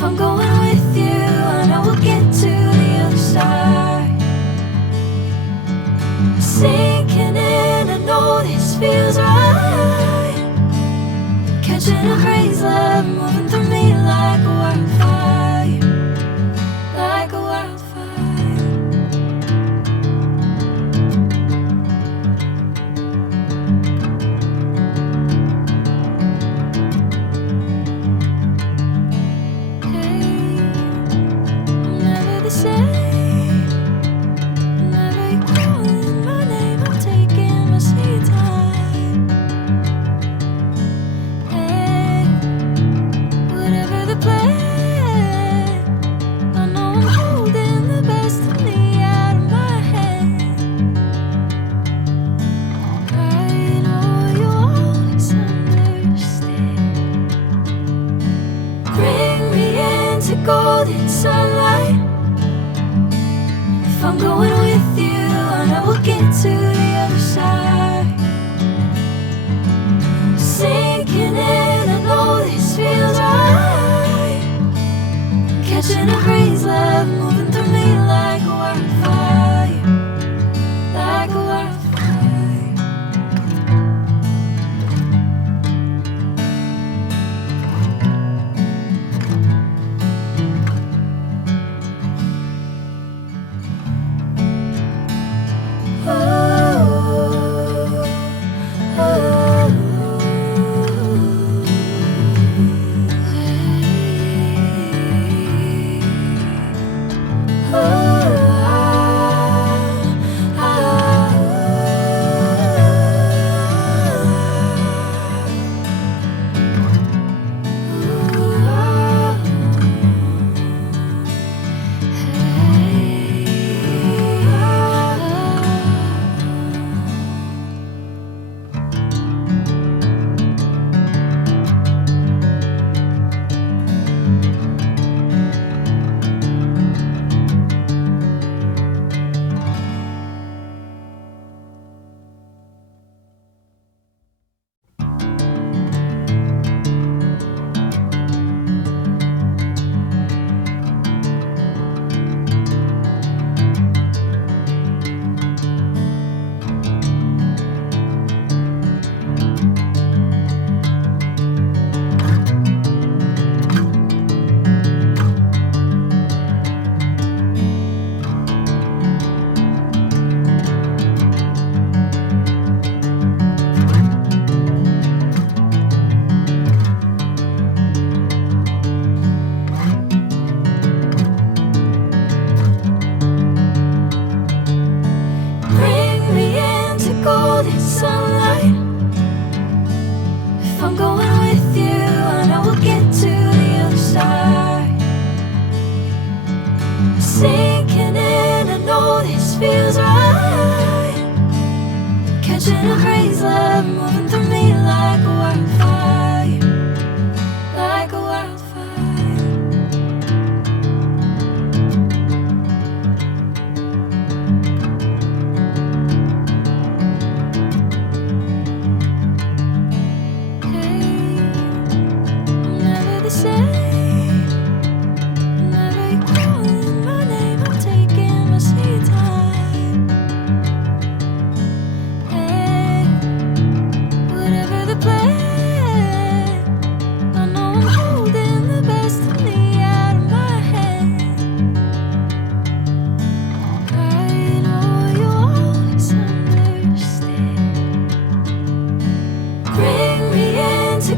If I'm going with you, I know we'll get to the other side. Sinking in, I know this feels right. Catching a crazy love, moving through me like a wildfire, like a wildfire. Golden sunlight. If I'm going with you, I know we'll get to the other side. Sinking in, I know this feels right. Catching a crazy love, moving through me like a wildfire, like a wildfire. Sinking in, I know this feels right. Catching a crazy love, moving through me like a wildfire, like a wildfire. Hey, I'm never the same.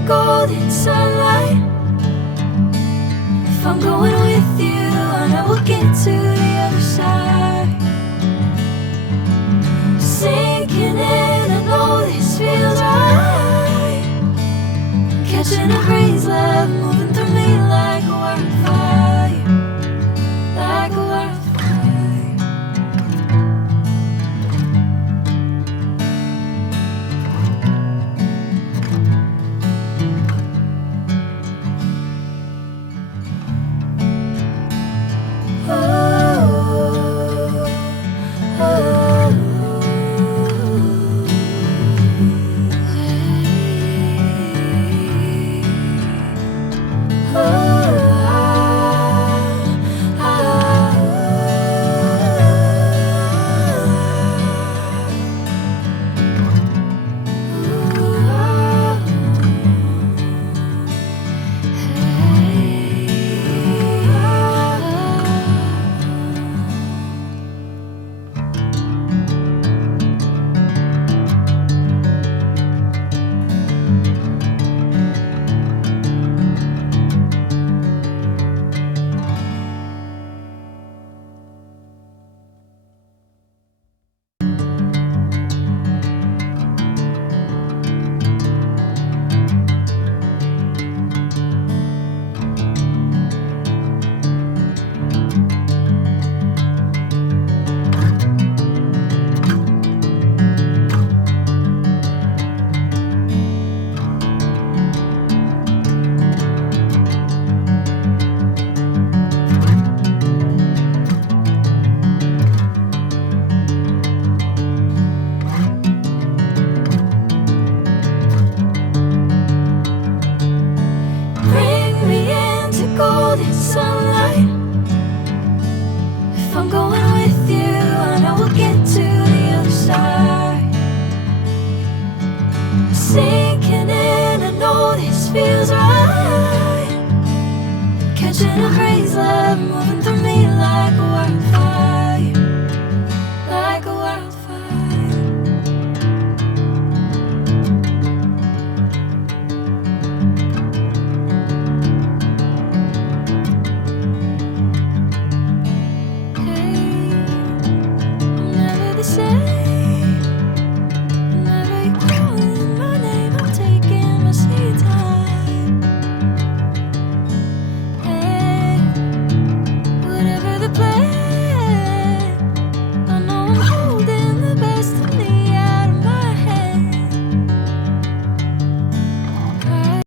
Golden sunlight. If I'm going with you, I know we'll get to the other side. Sinking in, I know this feels right. Catching a crazy love.